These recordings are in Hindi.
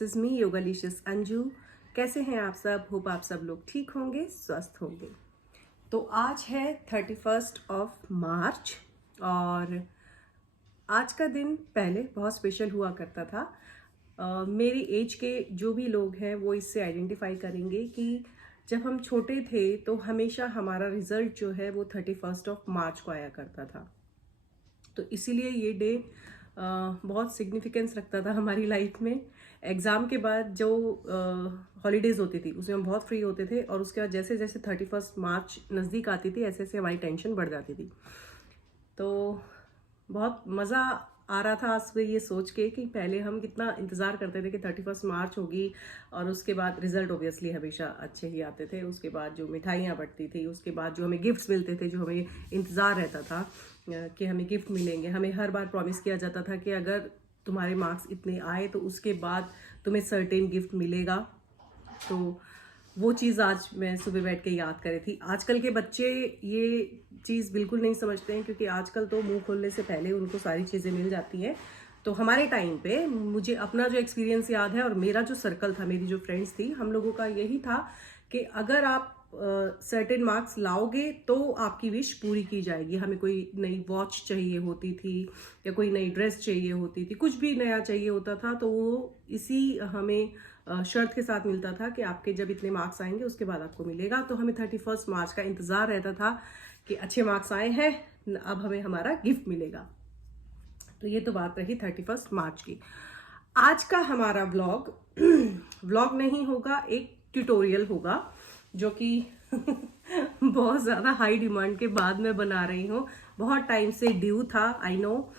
This is me yogalicious Anju. कैसे हैं आप सब? होप आप सब लोग ठीक होंगे, स्वस्थ होंगे। तो आज है 31 मार्च और आज का दिन पहले बहुत स्पेशल हुआ करता था। मेरी एज के जो भी लोग हैं वो इससे आइडेंटिफाई करेंगे कि जब हम छोटे थे तो हमेशा हमारा रिजल्ट जो है वो 31 मार्च को आया करता था। तो इसीलिए ये डे बहुत सिग्निफिकेंस रखता था हमारी लाइफ में। एग्ज़ाम के बाद जो हॉलीडेज़ होती थी उसमें हम बहुत फ्री होते थे और उसके बाद जैसे जैसे 31 मार्च नज़दीक आती थी ऐसे ऐसे हमारी टेंशन बढ़ जाती थी। तो बहुत मज़ा आ रहा था आज सुबह ये सोच के कि पहले हम कितना इंतज़ार करते थे कि 31 मार्च होगी और उसके बाद रिजल्ट ऑब्वियसली हमेशा अच्छे ही आते थे। उसके बाद जो मिठाइयाँ बंटती थी, उसके बाद जो हमें गिफ्ट्स मिलते थे, जो हमें इंतज़ार रहता था कि हमें गिफ्ट मिलेंगे। हमें हर बार प्रॉमिस किया जाता था कि अगर तुम्हारे मार्क्स इतने आए तो उसके बाद तुम्हें सर्टेन गिफ्ट मिलेगा। तो वो चीज़ आज मैं सुबह बैठ के याद कर रही थी। आजकल के बच्चे ये चीज़ बिल्कुल नहीं समझते हैं क्योंकि आजकल तो मुंह खोलने से पहले उनको सारी चीज़ें मिल जाती हैं। तो हमारे टाइम पे मुझे अपना जो एक्सपीरियंस याद है और मेरा जो सर्कल था, मेरी जो फ्रेंड्स थी, हम लोगों का यही था कि अगर आप सर्टेन मार्क्स लाओगे तो आपकी विश पूरी की जाएगी। हमें कोई नई वॉच चाहिए होती थी या कोई नई ड्रेस चाहिए होती थी, कुछ भी नया चाहिए होता था तो वो इसी हमें शर्त के साथ मिलता था कि आपके जब इतने मार्क्स आएंगे उसके बाद आपको मिलेगा। तो हमें 31 मार्च का इंतज़ार रहता था कि अच्छे मार्क्स आए हैं, अब हमें हमारा गिफ्ट मिलेगा। तो ये तो बात रही 31 मार्च की। आज का हमारा व्लॉग व्लॉग नहीं होगा, एक ट्यूटोरियल होगा जो कि बहुत ज़्यादा हाई डिमांड के बाद मैं बना रही हूँ। बहुत टाइम से ड्यू था, आई नो।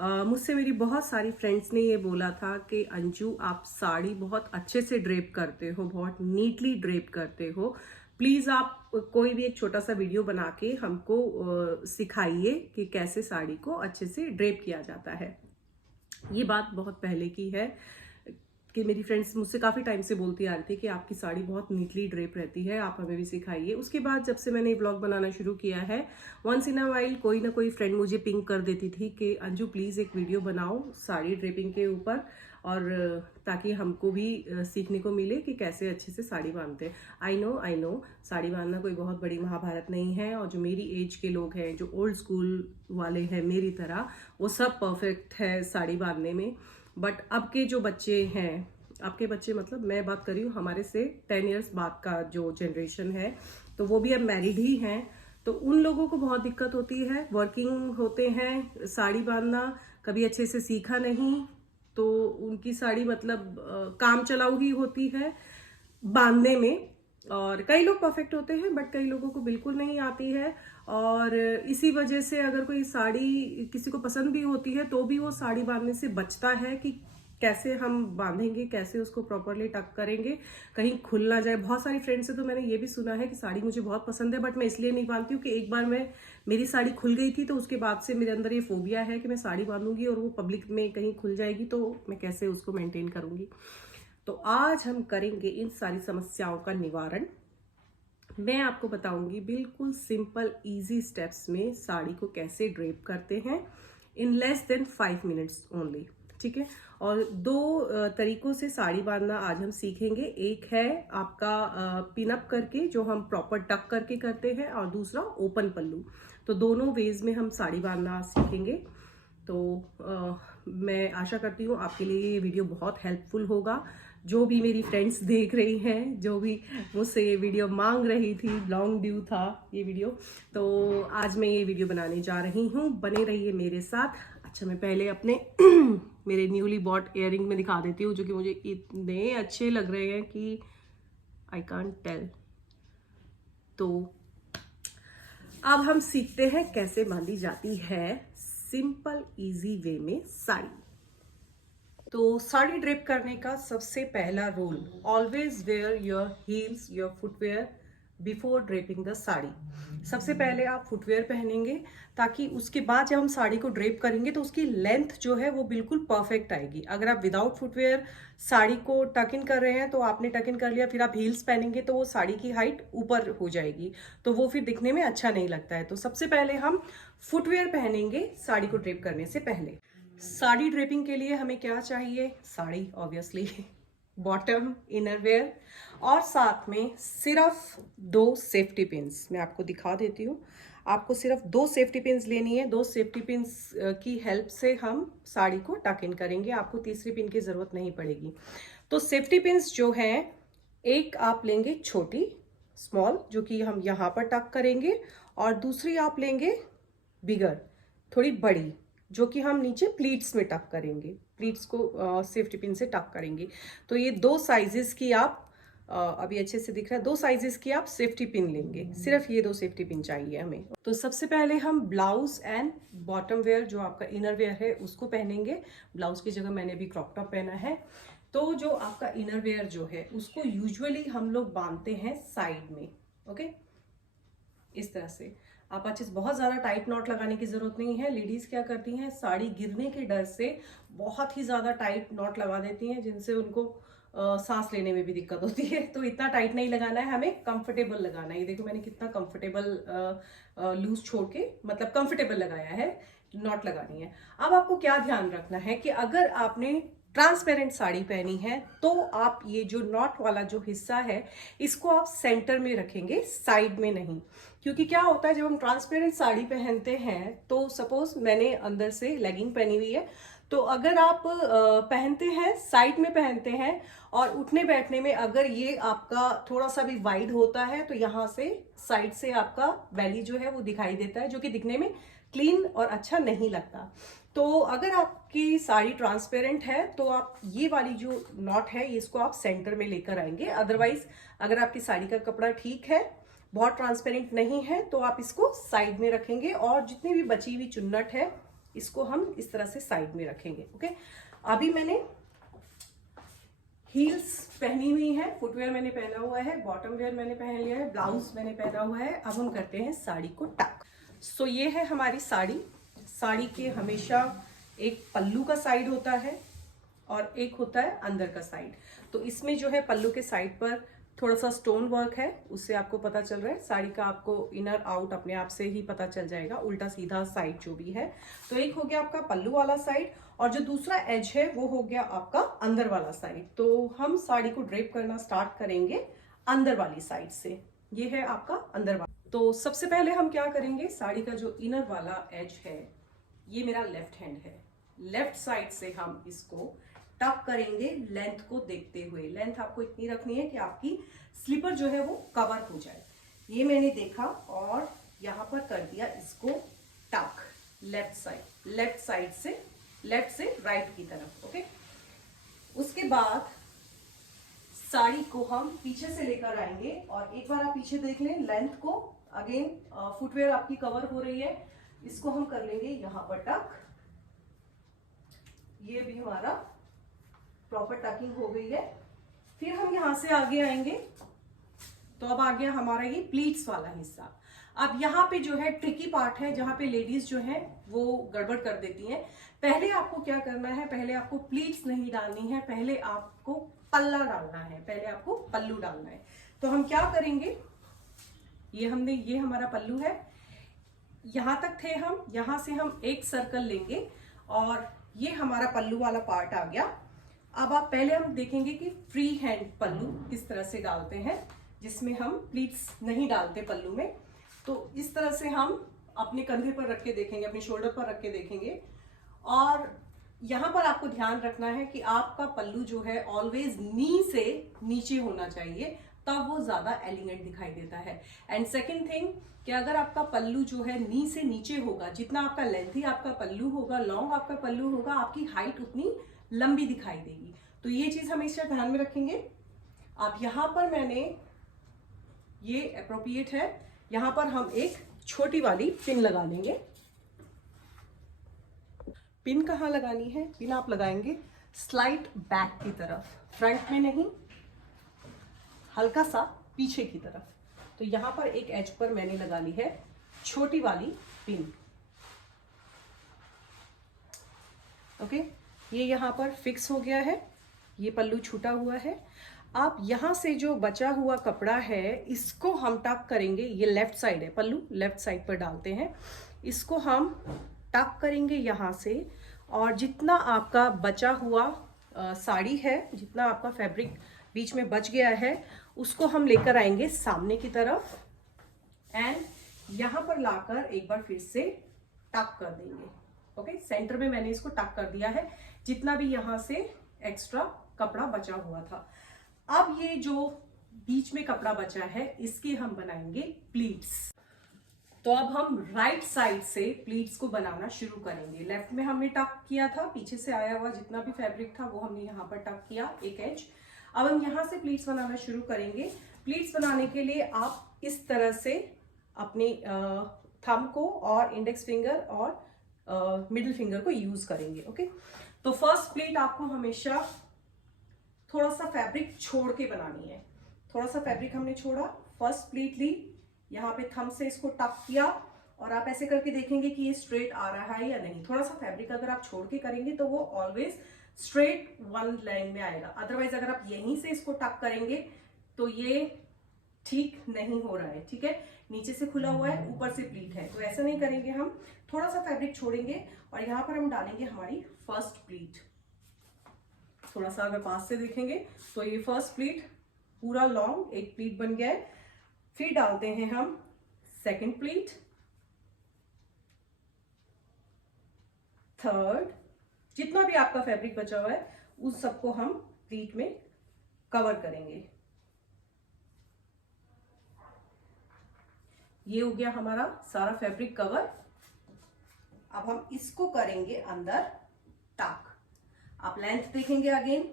मुझसे मेरी बहुत सारी फ्रेंड्स ने ये बोला था कि अंजू आप साड़ी बहुत अच्छे से ड्रेप करते हो, बहुत नीटली ड्रेप करते हो, प्लीज़ आप कोई भी एक छोटा सा वीडियो बना के हमको सिखाइए कि कैसे साड़ी को अच्छे से ड्रेप किया जाता है। ये बात बहुत पहले की है कि मेरी फ्रेंड्स मुझसे काफ़ी टाइम से बोलती आ रही थी कि आपकी साड़ी बहुत नीटली ड्रेप रहती है, आप हमें भी सिखाइए। उसके बाद जब से मैंने ब्लॉग बनाना शुरू किया है, वंस इन अ वाइल कोई ना कोई फ्रेंड मुझे पिंग कर देती थी कि अंजू प्लीज़ एक वीडियो बनाओ साड़ी ड्रेपिंग के ऊपर, और ताकि हमको भी सीखने को मिले कि कैसे अच्छे से साड़ी बांधते हैं। आई नो साड़ी बांधना कोई बहुत बड़ी महाभारत नहीं है, और जो मेरी एज के लोग हैं, जो ओल्ड स्कूल वाले हैं मेरी तरह, वो सब परफेक्ट है साड़ी बांधने में। बट अब के जो बच्चे हैं, आपके बच्चे मतलब मैं बात कर रही हूँ हमारे से 10 इयर्स बाद का जो जनरेशन है, तो वो भी अब मैरिड ही हैं, तो उन लोगों को बहुत दिक्कत होती है। वर्किंग होते हैं, साड़ी बांधना कभी अच्छे से सीखा नहीं, तो उनकी साड़ी मतलब काम चलाऊ ही होती है बांधने में। और कई लोग परफेक्ट होते हैं बट कई लोगों को बिल्कुल नहीं आती है, और इसी वजह से अगर कोई साड़ी किसी को पसंद भी होती है तो भी वो साड़ी बांधने से बचता है कि कैसे हम बांधेंगे, कैसे उसको प्रॉपरली टक करेंगे, कहीं खुल ना जाए। बहुत सारी फ्रेंड्स से तो मैंने ये भी सुना है कि साड़ी मुझे बहुत पसंद है बट मैं इसलिए नहीं बांधती हूँ कि एक बार मेरी साड़ी खुल गई थी तो उसके बाद से मेरे अंदर ये फोबिया है कि मैं साड़ी बांधूंगी और वो पब्लिक में कहीं खुल जाएगी तो मैं कैसे उसको मेंटेन करूंगी। तो आज हम करेंगे इन सारी समस्याओं का निवारण। मैं आपको बताऊंगी बिल्कुल सिंपल इजी स्टेप्स में साड़ी को कैसे ड्रेप करते हैं in less than 5 minutes only, ठीक है। और दो तरीकों से साड़ी बांधना आज हम सीखेंगे। एक है आपका पिन अप करके जो हम प्रॉपर टक करके करते हैं, और दूसरा ओपन पल्लू। तो दोनों वेज में हम साड़ी बांधना सीखेंगे। तो मैं आशा करती हूँ आपके लिए ये वीडियो बहुत हेल्पफुल होगा। जो भी मेरी फ्रेंड्स देख रही हैं, जो भी मुझसे ये वीडियो मांग रही थी, लॉन्ग ड्यू था ये वीडियो, तो आज मैं ये वीडियो बनाने जा रही हूँ। बने रहिए मेरे साथ। अच्छा, मैं पहले अपने मेरे न्यूली बॉट इयररिंग में दिखा देती हूँ जो कि मुझे इतने अच्छे लग रहे हैं कि आई कांट टेल। तो अब हम सीखते हैं कैसे बांधी जाती है सिंपल इजी वे में साड़ी। तो साड़ी ड्रेप करने का सबसे पहला rule, always wear your heels, your footwear before draping the sari. सबसे पहले आप फुटवेयर पहनेंगे ताकि उसके बाद जब हम साड़ी को ड्रेप करेंगे तो उसकी लेंथ जो है वो बिल्कुल परफेक्ट आएगी। अगर आप विदाउट फुटवेयर साड़ी को टक इन कर रहे हैं तो आपने टक इन कर लिया, फिर आप हील्स पहनेंगे तो वो साड़ी की हाइट ऊपर हो जाएगी, तो वो फिर दिखने में अच्छा नहीं लगता है। तो सबसे पहले हम फुटवेयर पहनेंगे साड़ी को ड्रेप करने से पहले। साड़ी ड्रेपिंग के लिए हमें क्या चाहिए? साड़ी ऑब्वियसली बॉटम, इनरवेयर और साथ में सिर्फ 2 सेफ्टी पिन्स मैं आपको दिखा देती हूँ। आपको सिर्फ 2 सेफ्टी पिन्स लेनी है। 2 सेफ्टी पिन्स की हेल्प से हम साड़ी को टक इन करेंगे, आपको तीसरी पिन की ज़रूरत नहीं पड़ेगी। तो सेफ्टी पिन्स जो हैं, एक आप लेंगे छोटी स्मॉल जो कि हम यहाँ पर टक करेंगे, और दूसरी आप लेंगे बिगर थोड़ी बड़ी जो कि हम नीचे प्लीट्स में टक करेंगे, प्लीट्स को सेफ्टी पिन से टक करेंगे। तो ये 2 साइजेस की आप अभी अच्छे से दिख रहा है, 2 साइजेस की आप सेफ्टी पिन लेंगे, सिर्फ ये 2 सेफ्टी पिन चाहिए हमें। तो सबसे पहले हम ब्लाउज एंड बॉटम वेयर जो आपका इनर वेयर है उसको पहनेंगे। ब्लाउज की जगह मैंने अभी क्रॉप टॉप पहना है। तो जो आपका इनर वेयर जो है उसको यूजुअली हम लोग बांधते हैं साइड में, ओके, इस तरह से। आप अच्छे से, बहुत ज़्यादा टाइट नॉट लगाने की ज़रूरत नहीं है। लेडीज़ क्या करती हैं, साड़ी गिरने के डर से बहुत ही ज़्यादा टाइट नॉट लगा देती हैं, जिनसे उनको सांस लेने में भी दिक्कत होती है। तो इतना टाइट नहीं लगाना है, हमें कंफर्टेबल लगाना है। ये देखो मैंने कितना कंफर्टेबल लूज छोड़ के मतलब कंफर्टेबल लगाया है, नॉट लगानी है। अब आपको क्या ध्यान रखना है कि अगर आपने ट्रांसपेरेंट साड़ी पहनी है तो आप ये जो नॉट वाला जो हिस्सा है इसको आप सेंटर में रखेंगे, साइड में नहीं। क्योंकि क्या होता है जब हम ट्रांसपेरेंट साड़ी पहनते हैं, तो सपोज मैंने अंदर से लेगिंग पहनी हुई है, तो अगर आप पहनते हैं, साइड में पहनते हैं और उठने बैठने में अगर ये आपका थोड़ा सा भी वाइड होता है तो यहाँ से साइड से आपका बेली जो है वो दिखाई देता है, जो कि दिखने में क्लीन और अच्छा नहीं लगता। तो अगर आपकी साड़ी ट्रांसपेरेंट है तो आप ये वाली जो नॉट है इसको आप सेंटर में लेकर आएंगे। अदरवाइज अगर आपकी साड़ी का कपड़ा ठीक है, बहुत ट्रांसपेरेंट नहीं है, तो आप इसको साइड में रखेंगे और जितनी भी बची हुई चुन्नट है इसको हम इस तरह से साइड में रखेंगे, ओके। अभी मैंने हील्स पहनी हुई है, फुटवेयर मैंने पहना हुआ है, बॉटम वेयर मैंने पहन लिया है, ब्लाउज मैंने पहना हुआ है। अब हम करते हैं साड़ी को टक। सो ये है हमारी साड़ी। साड़ी के हमेशा एक पल्लू का साइड होता है और एक होता है अंदर का साइड। तो इसमें जो है पल्लू के साइड पर थोड़ा सा स्टोन वर्क है, उससे आपको पता चल रहा है। साड़ी का आपको इनर आउट अपने आप से ही पता चल जाएगा, उल्टा सीधा साइड जो भी है। तो एक हो गया आपका पल्लू वाला साइड और जो दूसरा एज है वो हो गया आपका अंदर वाला साइड। तो हम साड़ी को ड्रेप करना स्टार्ट करेंगे अंदर वाली साइड से। ये है आपका अंदर वाला। तो सबसे पहले हम क्या करेंगे, साड़ी का जो इनर वाला एज है, ये मेरा लेफ्ट हैंड है, लेफ्ट साइड से हम इसको टक करेंगे लेंथ को देखते हुए। लेंथ आपको इतनी रखनी है कि आपकी स्लीपर जो है वो कवर हो जाए। ये मैंने देखा और यहाँ पर कर दिया इसको टक, लेफ्ट साइड से, लेफ्ट से राइट की तरफ, ओके। उसके बाद साड़ी को हम पीछे से लेकर आएंगे और एक बार आप पीछे देख लें लेंथ को। अगेन फुटवेयर आपकी कवर हो रही है, इसको हम कर लेंगे यहाँ पर टक। ये भी हमारा प्रॉपर टकिंग हो गई है। फिर हम यहाँ से आगे आएंगे, तो अब आ गया हमारा ये प्लीट्स वाला हिस्सा। अब यहाँ पे जो है ट्रिकी पार्ट है, जहाँ पे लेडीज जो है वो गड़बड़ कर देती हैं। पहले आपको क्या करना है, पहले आपको प्लीट्स नहीं डालनी है, पहले आपको पल्ला डालना है, पहले आपको पल्लू डालना है। तो हम क्या करेंगे, ये हमारा पल्लू है, यहाँ तक थे हम, यहाँ से हम एक सर्कल लेंगे और ये हमारा पल्लू वाला पार्ट आ गया। अब आप पहले हम देखेंगे कि फ्री हैंड पल्लू किस तरह से डालते हैं, जिसमें हम प्लीट्स नहीं डालते पल्लू में। तो इस तरह से हम अपने कंधे पर रख के देखेंगे, अपने शोल्डर पर रख के देखेंगे। और यहाँ पर आपको ध्यान रखना है कि आपका पल्लू जो है ऑलवेज नी से नीचे होना चाहिए, तब वो ज्यादा एलिगेंट दिखाई देता है। एंड सेकेंड थिंग कि अगर आपका पल्लू जो है नी से नीचे होगा, जितना आपका लेंथी आपका पल्लू होगा, लॉन्ग आपका पल्लू होगा, आपकी हाइट उतनी लंबी दिखाई देगी। तो ये चीज हमेशा ध्यान में रखेंगे। अब यहाँ पर मैंने ये अप्रोप्रिएट है, यहाँ पर हम एक छोटी वाली पिन लगा लेंगे। पिन कहाँ लगानी है, पिन आप लगाएंगे स्लाइड बैक की तरफ, फ्रंट में नहीं, हल्का सा पीछे की तरफ। तो यहाँ पर एक एज पर मैंने लगा ली है छोटी वाली पिन, ओके। ये यहाँ पर फिक्स हो गया है, ये पल्लू छूटा हुआ है। आप यहाँ से जो बचा हुआ कपड़ा है इसको हम टक करेंगे। ये लेफ्ट साइड है, पल्लू लेफ्ट साइड पर डालते हैं, इसको हम टक करेंगे यहाँ से। और जितना आपका बचा हुआ साड़ी है, जितना आपका फैब्रिक बीच में बच गया है, उसको हम लेकर आएंगे सामने की तरफ एंड यहाँ पर लाकर एक बार फिर से टक कर देंगे। ओके, सेंटर में मैंने इसको टक कर दिया है, जितना भी यहाँ से एक्स्ट्रा कपड़ा बचा हुआ था। अब ये जो बीच में कपड़ा बचा है, इसके हम बनाएंगे प्लीट्स। तो अब हम राइट साइड से प्लीट्स को बनाना शुरू करेंगे। लेफ्ट में हमने टक किया था, पीछे से आया हुआ जितना भी फैब्रिक था वो हमने यहाँ पर टक किया एक एज। अब हम यहाँ से प्लीट्स बनाना शुरू करेंगे। प्लीट्स बनाने के लिए आप इस तरह से अपने थंब को और इंडेक्स फिंगर और मिडिल फिंगर को यूज करेंगे। ओके, तो फर्स्ट प्लीट आपको हमेशा थोड़ा सा फैब्रिक छोड़ के बनानी है। थोड़ा सा फैब्रिक हमने छोड़ा, फर्स्ट प्लीट ली, यहाँ पे थंब से इसको टक किया और आप ऐसे करके देखेंगे कि ये स्ट्रेट आ रहा है या नहीं। थोड़ा सा फैब्रिक अगर आप छोड़ के करेंगे तो वो ऑलवेज स्ट्रेट वन लाइन में आएगा। अदरवाइज अगर आप यहीं से इसको टक करेंगे तो ये ठीक नहीं हो रहा है। ठीक है, नीचे से खुला हुआ है, ऊपर से प्लीट है, तो ऐसा नहीं करेंगे। हम थोड़ा सा फैब्रिक छोड़ेंगे और यहाँ पर हम डालेंगे हमारी फर्स्ट प्लीट। थोड़ा सा अगर पास से देखेंगे तो ये फर्स्ट प्लीट पूरा लॉन्ग एक प्लीट बन गया है। फिर डालते हैं हम सेकंड प्लीट, थर्ड, जितना भी आपका फैब्रिक बचा हुआ है उस सबको हम प्लीट में कवर करेंगे। ये हो गया हमारा सारा फैब्रिक कवर। अब हम इसको करेंगे अंदर टक। आप लेंथ देखेंगे, अगेन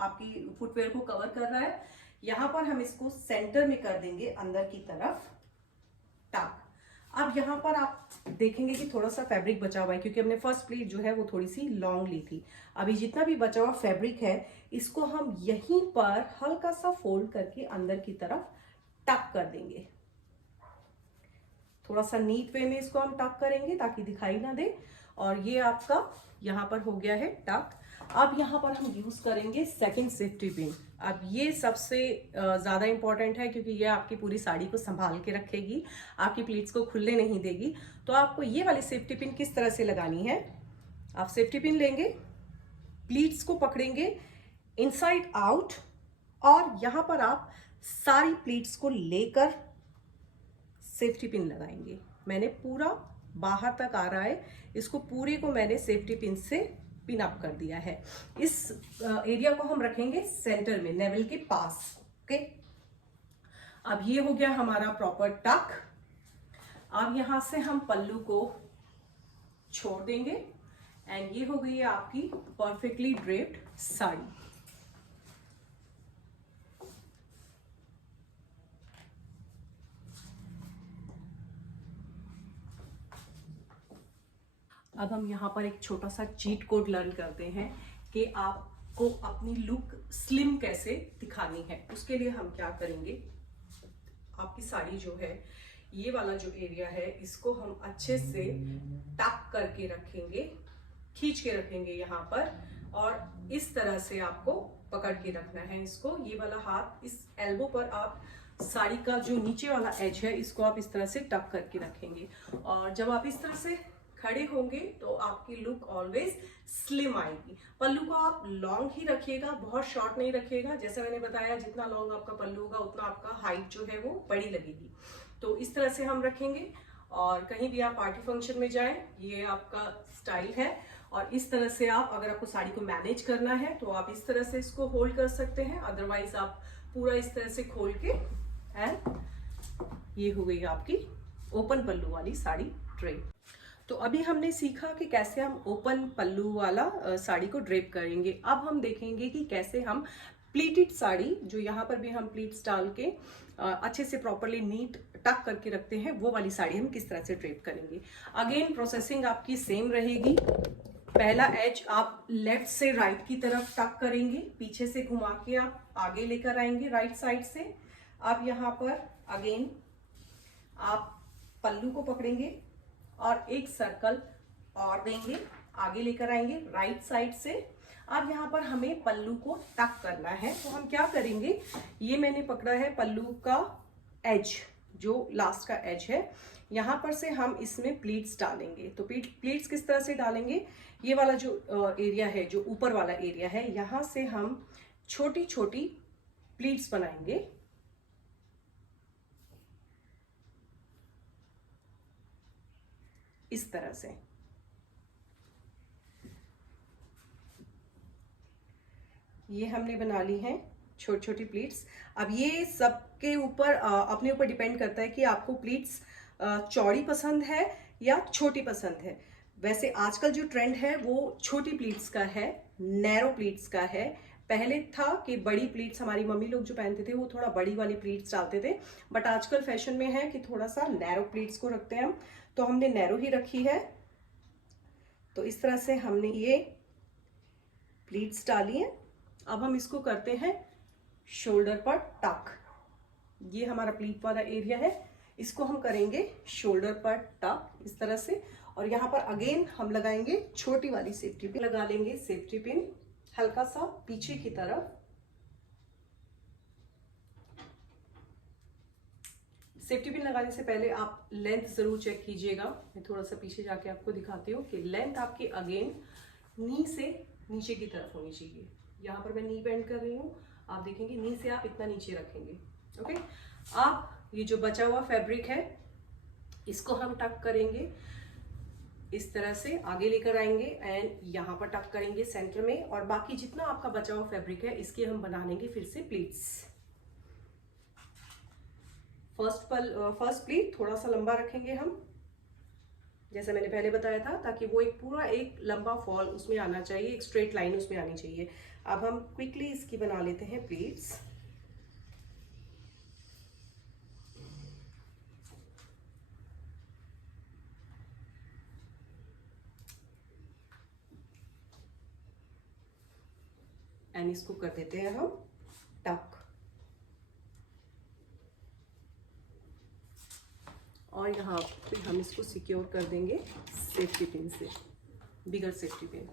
आपकी फुटवेयर को कवर कर रहा है। यहां पर हम इसको सेंटर में कर देंगे अंदर की तरफ टक। अब यहाँ पर आप देखेंगे कि थोड़ा सा फैब्रिक बचा हुआ है, क्योंकि हमने फर्स्ट प्लीट जो है वो थोड़ी सी लॉन्ग ली थी। अभी जितना भी बचा हुआ फैब्रिक है इसको हम यहीं पर हल्का सा फोल्ड करके अंदर की तरफ टक कर देंगे। थोड़ा सा नीट वे में इसको हम टक करेंगे ताकि दिखाई ना दे। और ये आपका यहाँ पर हो गया है टक। अब यहाँ पर हम यूज करेंगे सेकंड सेफ्टी पिन। अब ये सबसे ज़्यादा इंपॉर्टेंट है, क्योंकि ये आपकी पूरी साड़ी को संभाल के रखेगी, आपकी प्लीट्स को खुलने नहीं देगी। तो आपको ये वाली सेफ्टी पिन किस तरह से लगानी है, आप सेफ्टी पिन लेंगे, प्लीट्स को पकड़ेंगे इनसाइड आउट और यहाँ पर आप सारी प्लीट्स को लेकर सेफ्टी पिन लगाएंगे। मैंने पूरा बाहर तक आ रहा है, इसको पूरे को मैंने सेफ्टी पिन से पिन अप कर दिया है। इस एरिया को हम रखेंगे सेंटर में, नेवल के पास। ओके, अब ये हो गया हमारा प्रॉपर टक। अब यहां से हम पल्लू को छोड़ देंगे एंड ये हो गई है आपकी परफेक्टली ड्रेप्ड साड़ी। अब हम यहाँ पर एक छोटा सा चीट कोड लर्न करते हैं कि आपको अपनी लुक स्लिम कैसे दिखानी है। उसके लिए हम क्या करेंगे, आपकी साड़ी जो है, ये वाला जो एरिया है, इसको हम अच्छे से टक करके रखेंगे, खींच के रखेंगे यहाँ पर, और इस तरह से आपको पकड़ के रखना है इसको। ये वाला हाथ इस एल्बो पर आप साड़ी का जो नीचे वाला एज है इसको आप इस तरह से टक करके रखेंगे। और जब आप इस तरह से खड़े होंगे तो आपकी लुक ऑलवेज स्लिम आएगी। पल्लू को आप लॉन्ग ही रखिएगा, बहुत शॉर्ट नहीं रखिएगा। जैसे मैंने बताया, जितना लॉन्ग आपका पल्लू होगा उतना आपका हाइट जो है वो बड़ी लगेगी। तो इस तरह से हम रखेंगे। और कहीं भी आप पार्टी फंक्शन में जाएं, ये आपका स्टाइल है। और इस तरह से आप, अगर आपको साड़ी को मैनेज करना है तो आप इस तरह से इसको होल्ड कर सकते हैं, अदरवाइज आप पूरा इस तरह से खोल के, एंड ये हो गई आपकी ओपन पल्लू वाली साड़ी ड्रेप। तो अभी हमने सीखा कि कैसे हम ओपन पल्लू वाला साड़ी को ड्रेप करेंगे। अब हम देखेंगे कि कैसे हम प्लीटेड साड़ी, जो यहाँ पर भी हम प्लीट्स डाल के अच्छे से प्रॉपरली नीट टक करके रखते हैं, वो वाली साड़ी हम किस तरह से ड्रेप करेंगे। अगेन प्रोसेसिंग आपकी सेम रहेगी। पहला एज आप लेफ्ट से राइट की तरफ टक करेंगे, पीछे से घुमा के आप आगे लेकर आएंगे राइट साइड से। अब यहाँ पर अगेन आप पल्लू को पकड़ेंगे और एक सर्कल और देंगे, आगे लेकर आएंगे राइट साइड से। अब यहाँ पर हमें पल्लू को टक करना है, तो हम क्या करेंगे, ये मैंने पकड़ा है पल्लू का एज जो लास्ट का एज है, यहाँ पर से हम इसमें प्लीट्स डालेंगे। तो प्लीट्स किस तरह से डालेंगे, ये वाला जो एरिया है, जो ऊपर वाला एरिया है, यहाँ से हम छोटी छोटी प्लीट्स बनाएंगे। इस तरह से ये हमने बना ली हैं छोटी छोटी प्लीट्स। अब ये सबके ऊपर अपने ऊपर डिपेंड करता है कि आपको प्लीट्स चौड़ी पसंद है या छोटी पसंद है। वैसे आजकल जो ट्रेंड है वो छोटी प्लीट्स का है, नैरो प्लीट्स का है। पहले था कि बड़ी प्लीट्स, हमारी मम्मी लोग जो पहनते थे वो थोड़ा बड़ी वाली प्लीट्स डालते थे, बट आजकल फैशन में है कि थोड़ा सा नैरो प्लीट्स को रखते हैं हम, तो हमने नैरो ही रखी है। तो इस तरह से हमने ये प्लीट्स डाली है। अब हम इसको करते हैं शोल्डर पर टक। ये हमारा प्लीट वाला एरिया है, इसको हम करेंगे शोल्डर पर टक इस तरह से। और यहाँ पर अगेन हम लगाएंगे छोटी वाली सेफ्टी पिन, लगा लेंगे सेफ्टी पिन हल्का सा पीछे की तरफ। सेफ्टी पिन लगाने से पहले आप लेंथ जरूर चेक कीजिएगा। मैं थोड़ा सा पीछे जाके आपको दिखाती हूँ कि लेंथ आपकी अगेन नी से नीचे की तरफ होनी चाहिए। यहाँ पर मैं नी बेंड कर रही हूँ, आप देखेंगे नी से आप इतना नीचे रखेंगे। ओके, आप ये जो बचा हुआ फैब्रिक है इसको हम टक करेंगे इस तरह से, आगे लेकर आएंगे एंड यहाँ पर टक करेंगे सेंटर में। और बाकी जितना आपका बचा हुआ फैब्रिक है इसके हम बना लेंगे फिर से प्लीट्स। फर्स्ट प्लीट थोड़ा सा लंबा रखेंगे हम, जैसे मैंने पहले बताया था, ताकि वो एक पूरा एक लंबा फॉल उसमें आना चाहिए, एक स्ट्रेट लाइन उसमें आनी चाहिए। अब हम क्विकली इसकी बना लेते हैं प्लीट्स। एंड इसको कर देते हैं हम टक। और यहाँ पे हम इसको सिक्योर कर देंगे सेफ्टी पिन से, बिगर सेफ्टी पिन।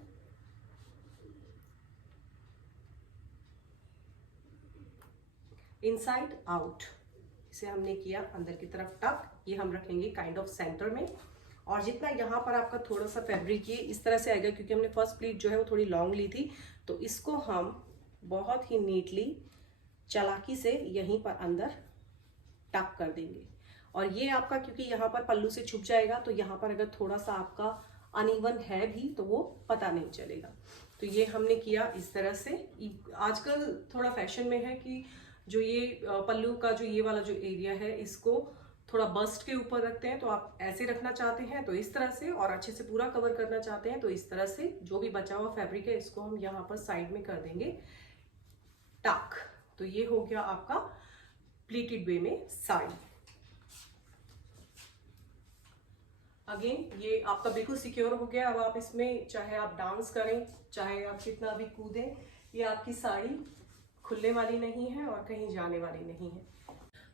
इनसाइड आउट इसे हमने किया अंदर की तरफ टक। ये हम रखेंगे काइंड ऑफ सेंटर में। और जितना यहाँ पर आपका थोड़ा सा फैब्रिक ये इस तरह से आएगा, क्योंकि हमने फर्स्ट प्लीट जो है वो थोड़ी लॉन्ग ली थी, तो इसको हम बहुत ही नीटली चालाकी से यहीं पर अंदर टक कर देंगे। और ये आपका क्योंकि यहाँ पर पल्लू से छुप जाएगा, तो यहाँ पर अगर थोड़ा सा आपका अनइवन है भी तो वो पता नहीं चलेगा। तो ये हमने किया इस तरह से। आजकल थोड़ा फैशन में है कि जो ये पल्लू का जो ये वाला जो एरिया है इसको थोड़ा बस्ट के ऊपर रखते हैं। तो आप ऐसे रखना चाहते हैं तो इस तरह से, और अच्छे से पूरा कवर करना चाहते हैं तो इस तरह से। जो भी बचा हुआ फैब्रिक है इसको हम यहाँ पर साइड में कर देंगे टक। तो ये हो गया आपका प्लीटेड वे में साड़ी। अगेन ये आपका बिल्कुल सिक्योर हो गया। अब आप इसमें चाहे आप डांस करें, चाहे आप कितना भी कूदें, ये आपकी साड़ी खुलने वाली नहीं है और कहीं जाने वाली नहीं है।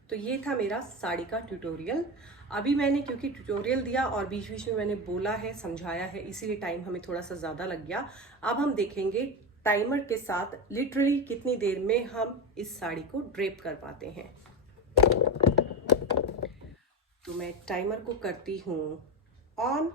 तो ये था मेरा साड़ी का ट्यूटोरियल। अभी मैंने क्योंकि ट्यूटोरियल दिया और बीच बीच में मैंने बोला है, समझाया है, इसीलिए टाइम हमें थोड़ा सा ज़्यादा लग गया। अब हम देखेंगे टाइमर के साथ लिटरली कितनी देर में हम इस साड़ी को ड्रेप कर पाते हैं। तो मैं टाइमर को करती हूँ ऑन।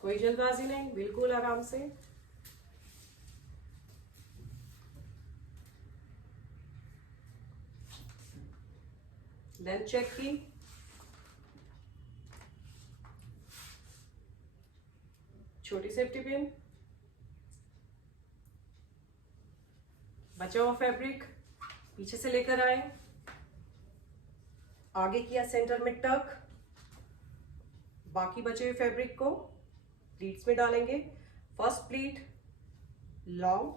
कोई जल्दबाजी नहीं, बिल्कुल आराम से। देन चेक की, छोटी सेफ्टी पिन, बचा हुआ फैब्रिक पीछे से लेकर आए, आगे किया सेंटर में टक, बाकी बचे हुए फैब्रिक को प्लीट्स में डालेंगे। First pleat long,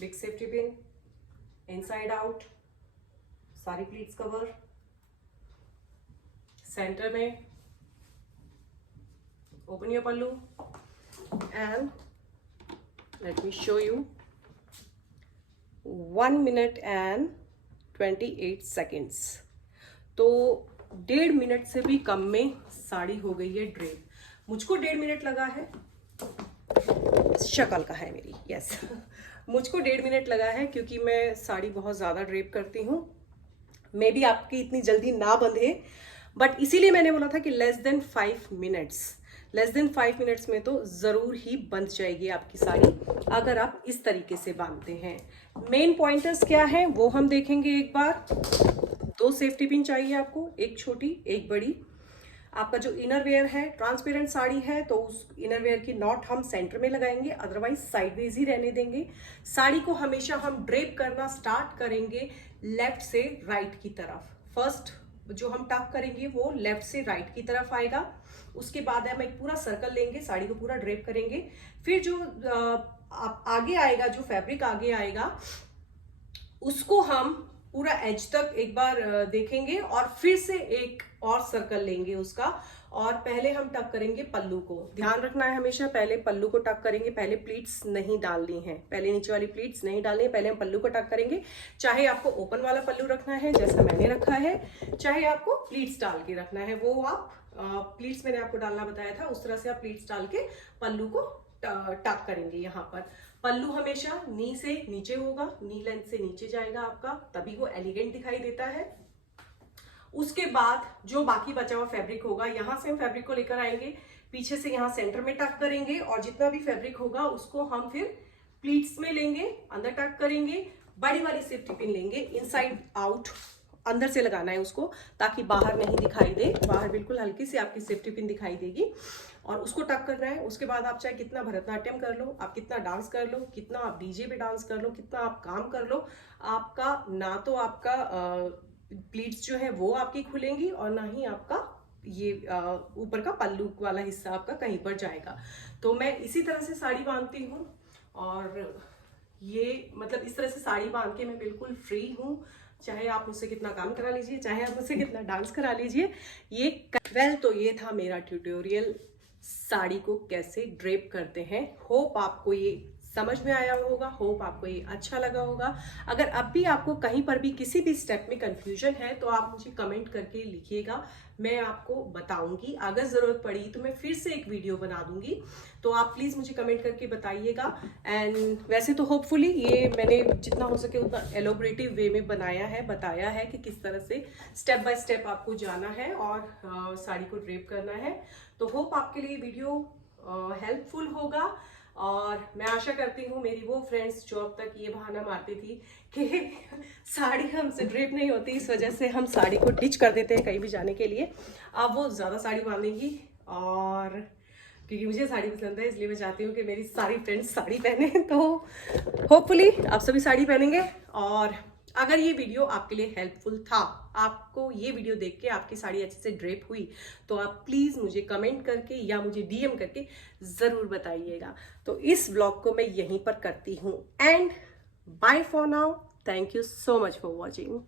big safety pin, inside out, सारी प्लीट्स कवर, सेंटर में open your pallu and let me show you 1 minute and 28 seconds। तो 1.5 मिनट से भी कम में साड़ी हो गई है ड्रेप। मुझको 1.5 मिनट लगा है, शक्ल का है मेरी, यस मुझको 1.5 मिनट लगा है क्योंकि मैं साड़ी बहुत ज़्यादा ड्रेप करती हूँ। मे बी आपकी इतनी जल्दी ना बंधे, बट इसीलिए मैंने बोला था कि लेस देन 5 मिनट्स में तो ज़रूर ही बंध जाएगी आपकी साड़ी अगर आप इस तरीके से बांधते हैं। मेन पॉइंटर्स क्या है वो हम देखेंगे एक बार। 2 सेफ्टी पिन चाहिए आपको, एक छोटी एक बड़ी। आपका जो इनर वेयर है, ट्रांसपेरेंट साड़ी है तो उस इनर वेयर की नॉट हम सेंटर में लगाएंगे, अदरवाइज साइडवेज ही रहने देंगे। साड़ी को हमेशा हम ड्रेप करना स्टार्ट करेंगे लेफ्ट से राइट की तरफ। फर्स्ट जो हम टक करेंगे वो लेफ्ट से राइट की तरफ आएगा। उसके बाद हम एक पूरा सर्कल लेंगे, साड़ी को पूरा ड्रेप करेंगे। फिर जो आगे आएगा, जो फैब्रिक आगे आएगा उसको हम पूरा एज तक एक बार देखेंगे और फिर से एक और सर्कल लेंगे उसका। और पहले हम टक करेंगे पल्लू को। ध्यान रखना है हमेशा पहले पल्लू को टक करेंगे, पहले प्लीट्स नहीं डालनी है, पहले नीचे वाली प्लीट्स नहीं डालनी है, पहले हम पल्लू को टक करेंगे। चाहे आपको ओपन वाला पल्लू रखना है जैसा मैंने रखा है, चाहे आपको प्लीट्स डाल के रखना है, वो आप प्लीट्स मैंने आपको डालना बताया था उस तरह से आप प्लीट्स डाल के पल्लू को टक करेंगे। यहाँ पर पल्लू हमेशा नी से नीचे होगा, नी लेंथ से नीचे जाएगा आपका, तभी वो एलिगेंट दिखाई देता है। उसके बाद जो बाकी बचा हुआ फैब्रिक होगा, यहाँ से हम फैब्रिक को लेकर आएंगे, पीछे से यहाँ सेंटर में टक करेंगे और जितना भी फैब्रिक होगा उसको हम फिर प्लीट्स में लेंगे, अंदर टक करेंगे, बड़ी वाली सेफ्टी पिन लेंगे, इनसाइड आउट अंदर से लगाना है उसको ताकि बाहर नहीं दिखाई दे। बाहर बिल्कुल हल्की सी आपकी सेफ्टी पिन दिखाई देगी और उसको टक करना है। उसके बाद आप चाहे कितना भरतनाट्यम कर लो, आप कितना डांस कर लो, कितना आप डीजे पे डांस कर लो, कितना आप काम कर लो, आपका ना तो आपका प्लीट्स जो है वो आपकी खुलेंगी और ना ही आपका ये ऊपर का पल्लू वाला हिस्सा आपका कहीं पर जाएगा। तो मैं इसी तरह से साड़ी बांधती हूँ और ये मतलब इस तरह से साड़ी बांध के मैं बिल्कुल फ्री हूँ। चाहे आप मुझसे कितना काम करा लीजिए, चाहे आप मुझसे कितना डांस करा लीजिए। तो ये था मेरा ट्यूटोरियल, साड़ी को कैसे ड्रेप करते हैं। होप आपको ये समझ में आया होगा, होप आपको ये अच्छा लगा होगा। अगर अब भी आपको कहीं पर भी किसी भी स्टेप में कंफ्यूजन है तो आप मुझे कमेंट करके लिखिएगा, मैं आपको बताऊंगी। अगर ज़रूरत पड़ी तो मैं फिर से एक वीडियो बना दूंगी, तो आप प्लीज़ मुझे कमेंट करके बताइएगा। एंड वैसे तो होपफुली ये मैंने जितना हो सके उतना एलोबरेटिव वे में बताया है कि किस तरह से स्टेप बाय स्टेप आपको जाना है और साड़ी को ड्रेप करना है। तो होप आपके लिए वीडियो हेल्पफुल होगा और मैं आशा करती हूँ मेरी वो फ्रेंड्स जो अब तक ये बहाना मारती थी कि साड़ी हमसे ड्रेप नहीं होती, इस वजह से हम साड़ी को डिच कर देते हैं कहीं भी जाने के लिए, अब वो ज़्यादा साड़ी बांधेंगी। और क्योंकि मुझे साड़ी पसंद है इसलिए मैं चाहती हूँ कि मेरी सारी फ्रेंड्स साड़ी पहने। तो होपफुली आप सभी साड़ी पहनेंगे। और अगर ये वीडियो आपके लिए हेल्पफुल था, आपको ये वीडियो देख के आपकी साड़ी अच्छे से ड्रेप हुई, तो आप प्लीज़ मुझे कमेंट करके या मुझे डीएम करके ज़रूर बताइएगा। तो इस व्लॉग को मैं यहीं पर करती हूँ and bye for now. Thank you so much for watching.